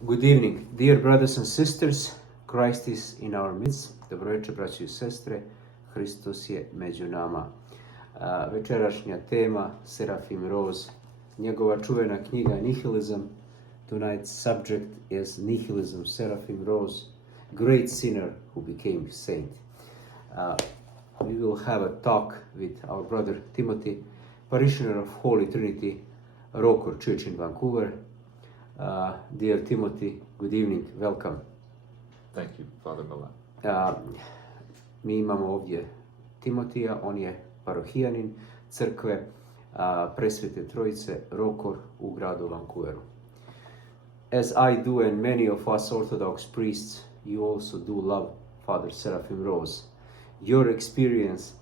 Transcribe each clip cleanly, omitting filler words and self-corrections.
Good evening, dear brothers and sisters. Christ is in our midst. Dobro večer, braći i sestre. Hristos je među nama. Večerašnja tema Serafima Rouza, njegova čuvena knjiga Nihilizam. Tonight's subject is Nihilizam, Serafima Rouza, great sinner who became saint. We will have a talk with our brother Timothy, parishioner of Holy Trinity, ROCOR Church in Vancouver. Dear Timothy, good evening, welcome. Thank you, Father Milan. Mi imamo ovdje Timotija, on je parohijanin crkve Presvete Trojice, ROCOR u gradu Vancouveru. As I do and many of us Orthodox priests, you also do love Father Serafima Rouza. Your experience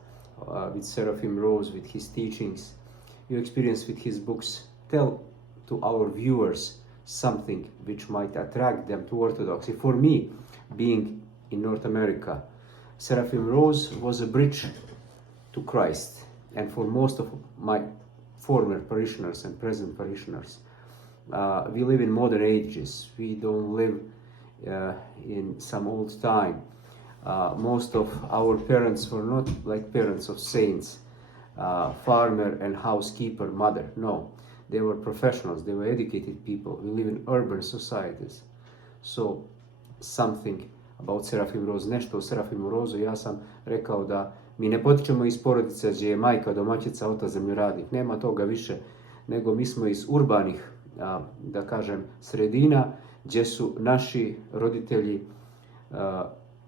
with Serafima Rouza, with his teachings, your experience with his books, tell to our viewers something which might attract them to Orthodoxy. For me, being in North America, Serafima Rouza was a bridge to Christ, and for most of my former parishioners and present parishioners, we live in modern ages. We don't live in some old time. Most of our parents were not like parents of saints, farmer and housekeeper mother. No, they were professionals, they were educated people. We live in urban societies. So something about Serafima Rouza, nešto o Serafimu Rouzu, ja sam rekao da mi ne potičemo iz porodice gdje je majka domaćica, otac zemljoradnik. Nema toga više, nego mi smo iz urbanih, da kažem, sredina gdje su naši roditelji,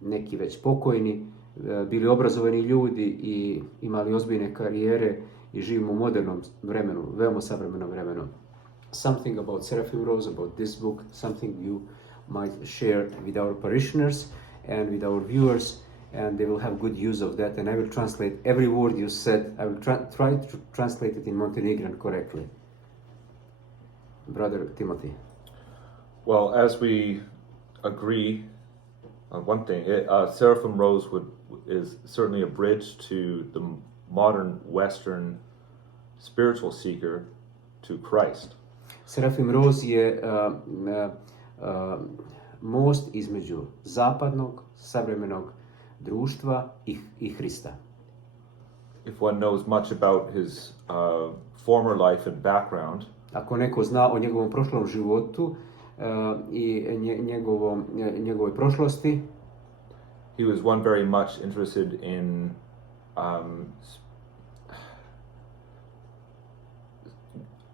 neki već pokojni, bili obrazovani ljudi i imali ozbiljne karijere i živimo u modernom vremenu, veoma savremenom vremenu. Something about Serafima Rouza, about this book, something you might share with our parishioners and with our viewers, and they will have good use of that, and I will translate every word you said. I will try to translate it in Montenegrin correctly. Brother Timothy. Well, as we agree on one thing, Serafima Rouza is certainly a bridge to the modern Western spiritual seeker to Christ. Serafima Rouza je most između zapadnog, savremenog društva i Hrista. If one knows much about his former life and background, ako neko zna o njegovom prošlom životu i njegovoj prošlosti, he was one very much interested in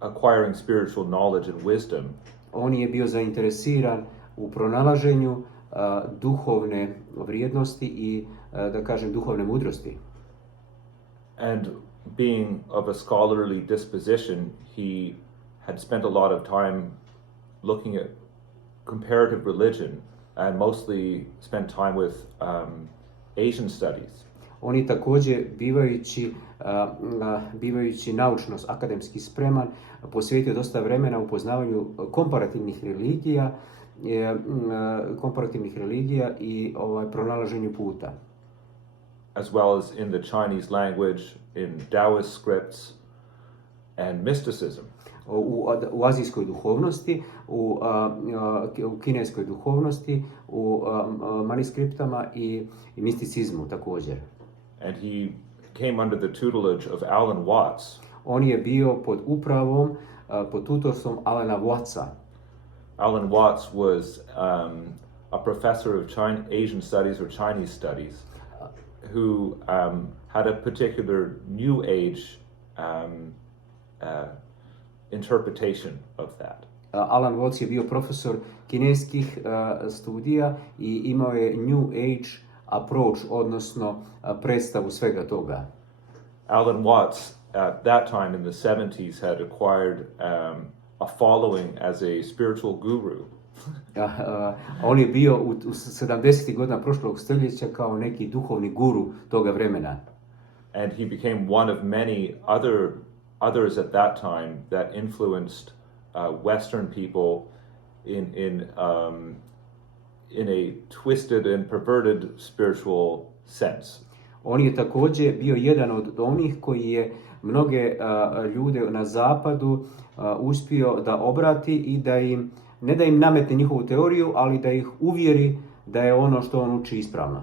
acquiring spiritual knowledge and wisdom. On je bio zainteresiran u pronalaženju duhovne vrijednosti i, da kažem, duhovne mudrosti. And being of a scholarly disposition, he had spent a lot of time looking at comparative religion and mostly spent time with Asian studies. On je također, bivajući naučno akademski spreman, posvetio dosta vremena upoznavanju komparativnih religija i pronalaženju puta. As well as in the Chinese language, in Taoist scripts and mysticism. U azijskoj duhovnosti, u kineskoj duhovnosti, u manuskriptama i misticizmu također. And he came under the tutelage of Alan Watts. On je bio pod upravom, pod tutorstvom Alana Wattsa. Alan Watts was a professor of Asian studies or Chinese studies who had a particular New Age interpretation of that. Alan Watts je bio profesor kineskih studija i imao je New Age approach, odnosno predstavu svega toga. Alan Watts at that time in the 70s had acquired a following as a spiritual guru. On je bio u 70. godina prošlog stoljeća kao neki duhovni guru toga vremena. And he became one of many others at that time that influenced Western people in a twisted and perverted spiritual sense. On je također bio jedan od onih koji je mnoge ljude na zapadu uspio da obrati i da im ne da im nametne njihovu teoriju, ali da ih uvjeri da je ono što on uči ispravno.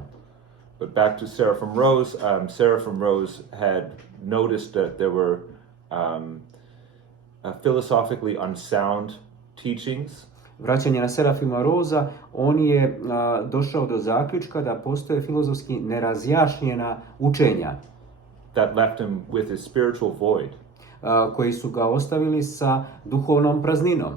But back to Serafima Rouza. Serafima Rouza had noticed that there were philosophically unsound teachings. Vraćanje na Serafima Rouza, on je došao do zaključka da postoje filozofski nerazjašnjena učenja That left him with his spiritual void. Koji su ga ostavili sa duhovnom prazninom.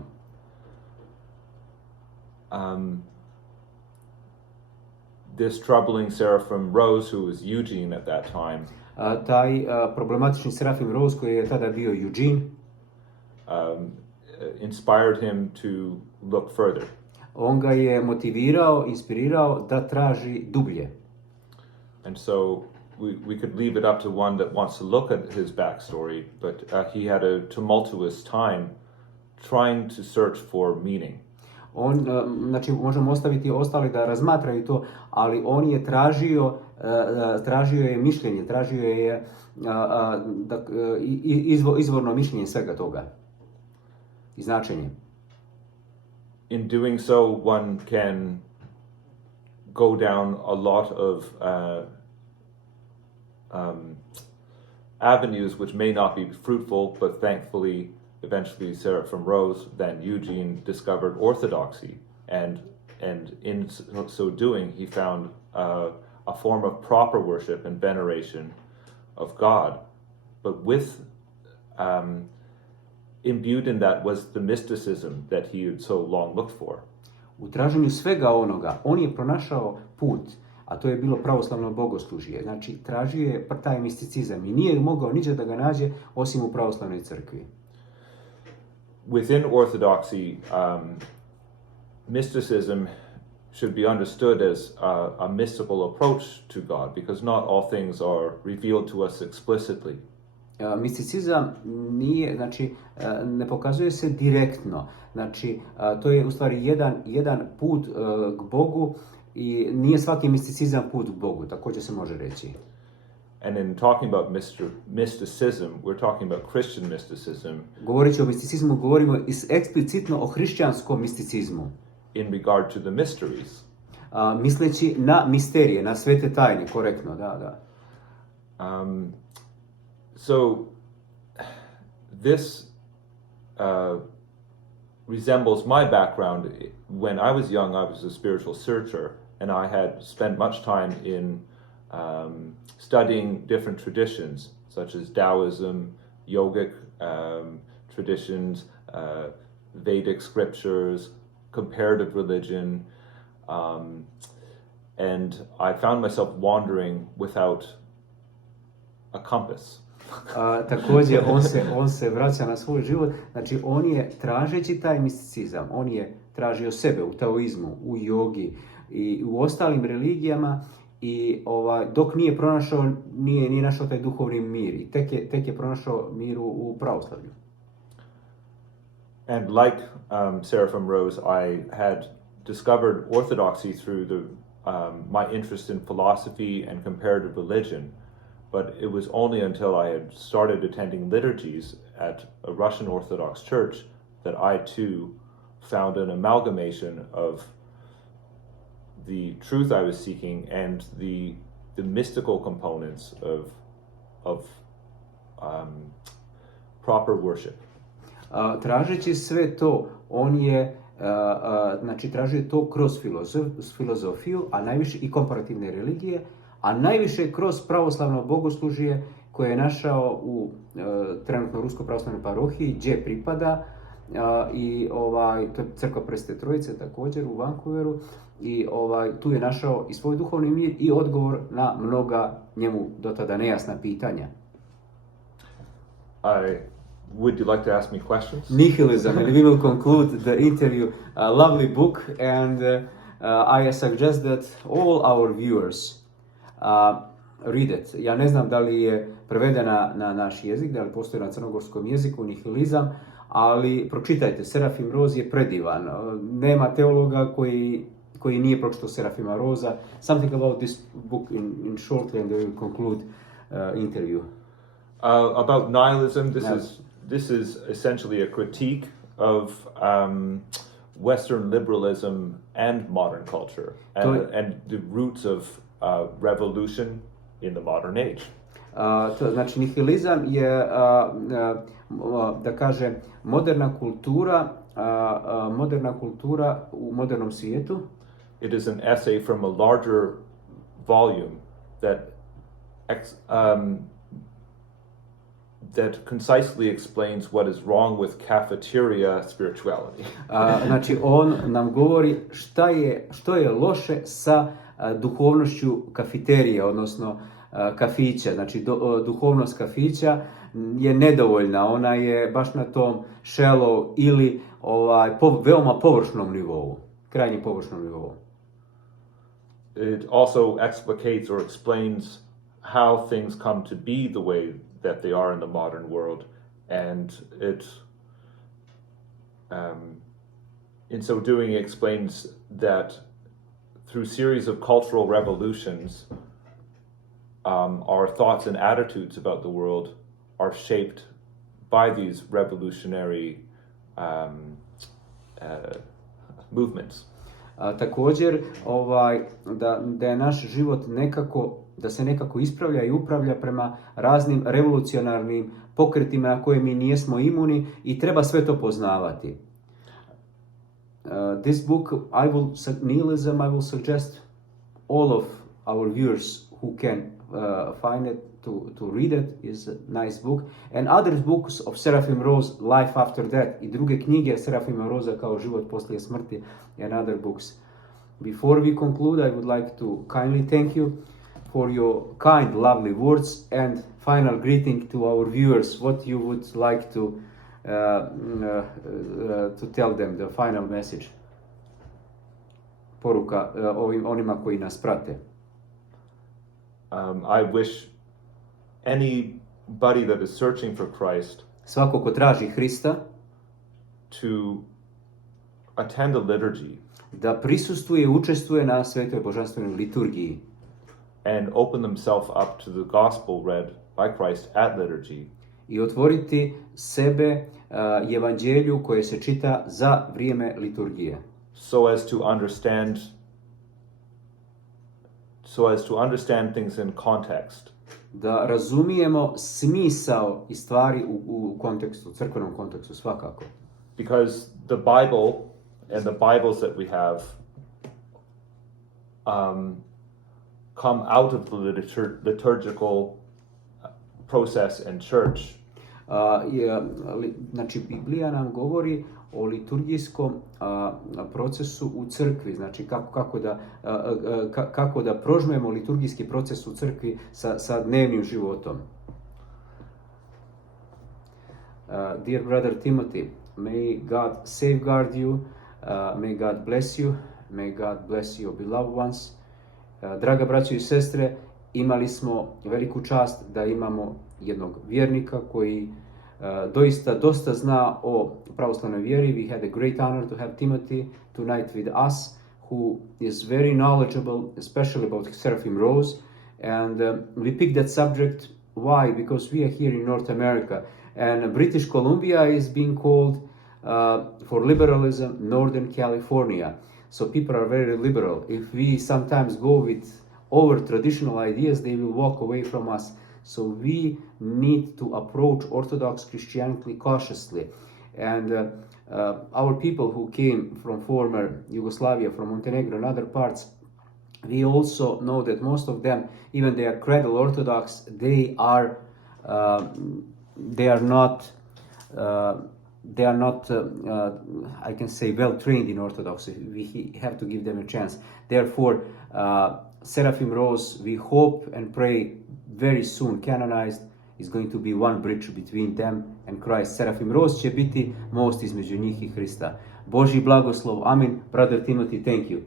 This troubling Serafima Rouza, who was Eugene at that time, Taj problematični Serafim Rouza, koji je tada bio Eugene, inspired him to look further. On ga je motivirao, inspirirao da traži dublje. And so we could leave it up to one that wants to look at his backstory, but he had a tumultuous time trying to search for meaning. Znači, možemo ostaviti ostali da razmatraju to, ali on je tražio je mišljenje, tražio je izvorno mišljenje svega toga i značenje. In doing so, one can go down a lot of avenues which may not be fruitful, but thankfully, eventually Serafima Rouza, then Eugene, discovered orthodoxy, and in so doing, he found a form of proper worship and veneration of God. But with imbued in that was the mysticism that he had so long looked for. U traženju svega onoga, on je pronašao put, a to je bilo pravoslavno bogoslužje. Znači, tražio je taj misticizam i nije mogao niđe da ga nađe osim u pravoslavnoj crkvi. Within Orthodoxy, mysticism should be understood as a mystical approach to God, because not all things are revealed to us explicitly. Misticizam nije, znači, ne pokazuje se direktno. Znači, to je u stvari jedan put k Bogu i nije svaki misticizam put k Bogu, također se može reći. And in talking about mysticism, we're talking about Christian mysticism. Govoreći o misticizmu, govorimo eksplicitno o hrišćanskom misticizmu. In regard to the mysteries. Misleći na misterije, na svete tajne, korektno, da. So this resembles my background. When I was young, I was a spiritual searcher, and I had spent much time in studying different traditions, such as Taoism, yogic traditions, Vedic scriptures, comparative religion, and I found myself wandering without a compass. Također, on se vraća na svoj život, znači on je tražeći taj misticizam, on je tražio sebe u taoizmu, u jogi i u ostalim religijama i dok nije pronašao, nije našao taj duhovni mir i tek je pronašao mir u pravoslavlju. And like Serafima Rouza, I had discovered orthodoxy through my interest in philosophy and comparative religion. But it was only until I had started attending liturgies at a Russian Orthodox church that I too found an amalgamation of the truth I was seeking and the mystical components of proper worship. Tražeći sve to, on je znači tražio to kroz filozofiju, a najviše i komparativne religije, a najviše kroz pravoslavno bogoslužje koje je našao u trenutno Ruskoj pravoslavnoj parohiji, gdje pripada, i to je crkva Presvete Trojice također u Vancouveru, i tu je našao i svoj duhovni mir i odgovor na mnoga njemu do tada nejasna pitanja. Would you like to ask me questions? Nihilizam, and we will conclude the interview. A lovely book, and I suggest that all our viewers read it. Ja ne znam da li je prevedena na naš jezik, da li postoji na crnogorskom jeziku, Nihilizam, ali pročitajte, Serafim Rouza je predivan. Nema teologa koji nije pročitao Serafima Rouza. Something about this book in shortly, and we will conclude interview. About nihilism, this is essentially a critique of Western liberalism and modern culture, and the roots of revolution in the modern age. To znači nihilizam je da kaže moderna kultura u modernom svijetu. It is an essay from a larger volume that concisely explains what is wrong with cafeteria spirituality. Znači on nam govori što je loše sa duhovnošću kafeterije, odnosno kafića. Znači duhovnost kafića je nedovoljna, ona je baš na tom shallow ili veoma površnom nivou, krajnje površnom nivou. It also explicates or explains how things come to be the way that they are in the modern world, and it in so doing explains that through series of cultural revolutions, our thoughts and attitudes about the world are shaped by these revolutionary movements. Također, da je naš život da se nekako ispravlja i upravlja prema raznim revolucionarnim pokretima na koje mi nismo imuni i treba sve to poznavati. This book, Nihilizam, I will suggest all of our viewers who can find it to read it, is a nice book. And other books of Serafima Rouza, Life After Death, i druge knjige Serafima Rouza kao Život poslije smrti, and other books. Before we conclude, I would like to kindly thank you for your kind, lovely words, and final greeting to our viewers. What you would like to tell them, the final message. Poruka onima koji nas prate. I wish anybody that is searching for Christ svako ko traži Hrista to attend a liturgy da prisustvuje i učestvuje na svetoj božanstvenoj liturgiji and open themselves up to the gospel read by Christ at liturgy i otvoriti sebe evanđelju koje se čita za vrijeme liturgije, so as to understand things in context, da razumijemo smisao i stvari u kontekstu, crkvenom kontekstu svakako. Because the Bible and the Bibles that we have come out of the liturgical process and church. Znači Biblija nam govori o liturgijskom procesu u crkvi, znači kako da prožmujemo liturgijski proces u crkvi sa dnevnim životom. Dear brother Timothy, may God safeguard you, may God bless you, may God bless your beloved ones. Draga braćo i sestre, imali smo veliku čast da imamo jednog vjernika koji dosta zna o pravoslavnoj vjeri. We had a great honor to have Timothy tonight with us, who is very knowledgeable, especially about Serafima Rouza. And we picked that subject. Why? Because we are here in North America, and British Columbia is being called for liberalism Northern California. So people are very liberal. If we sometimes go with over traditional ideas, they will walk away from us. So we need to approach Orthodox Christianity cautiously. And our people who came from former Yugoslavia, from Montenegro and other parts, we also know that most of them, even they are cradle Orthodox, they are not, I can say, well trained in Orthodoxy. We have to give them a chance. Therefore, Serafima Rouza, we hope and pray, very soon canonized, is going to be one bridge between them and Christ. Serafima Rouza će biti most između njih i Hrista. Božji blagoslov. Amin. Brother Timothy, thank you.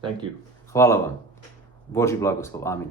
Thank you. Hvala vam. Božji blagoslov. Amin.